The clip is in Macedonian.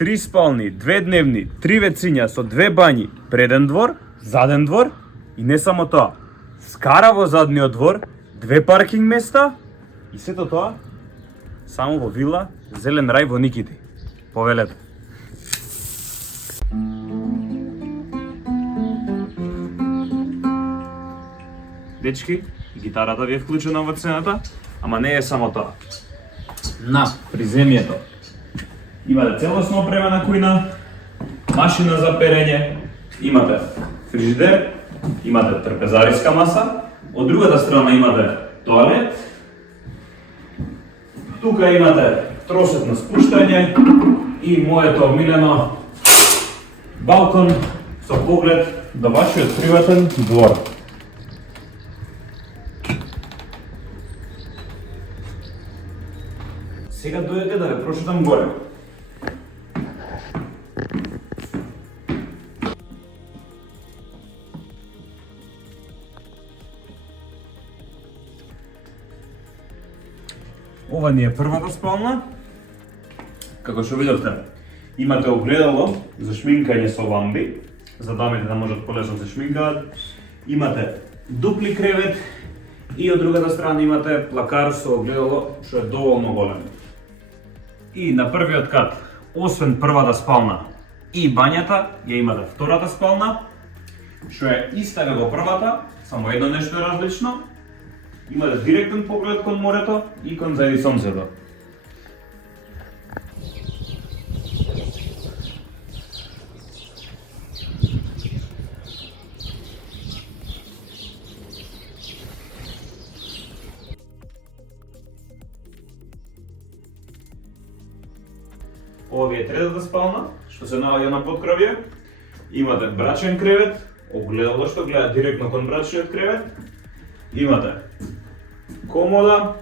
3 спални, 2 дневни, 3 вециња со 2 бањи, преден двор, заден двор и не само тоа. Скара во задниот двор, 2 паркинг места и сето тоа само во вила Зелен рај во Никити. Повелете. Дечки, гитарата ви е вклучена во цената, ама не е само тоа. На приземјето имате целосно опремена кујна, машина за перење, имате фрижидер, имате трпезариска маса, од другата страна имате тоалет, тука имате тросет на спуштање и моето омилено балкон со поглед до вашиот приватен двор. Сега дојдете да ве прошетам горе. Ова ни е првата спална. Како што видовте, имате огледало за шминкање со ламби, за дамите да можат полесно се шминкаат. Имате дупли кревет и од другата страна имате плакар со огледало што е доволно голем. И на првиот кат, освен првата спална и бањата, ја имате втората спална, што е иста како првата, само едно нешто е различно. Имате директен поглед кон морето и кон зајди сонцето. Ова ви е третата спална, што се наоѓа на поткровје. Имате брачен кревет, огледало што гледа директно кон брачниот кревет. Имате комода,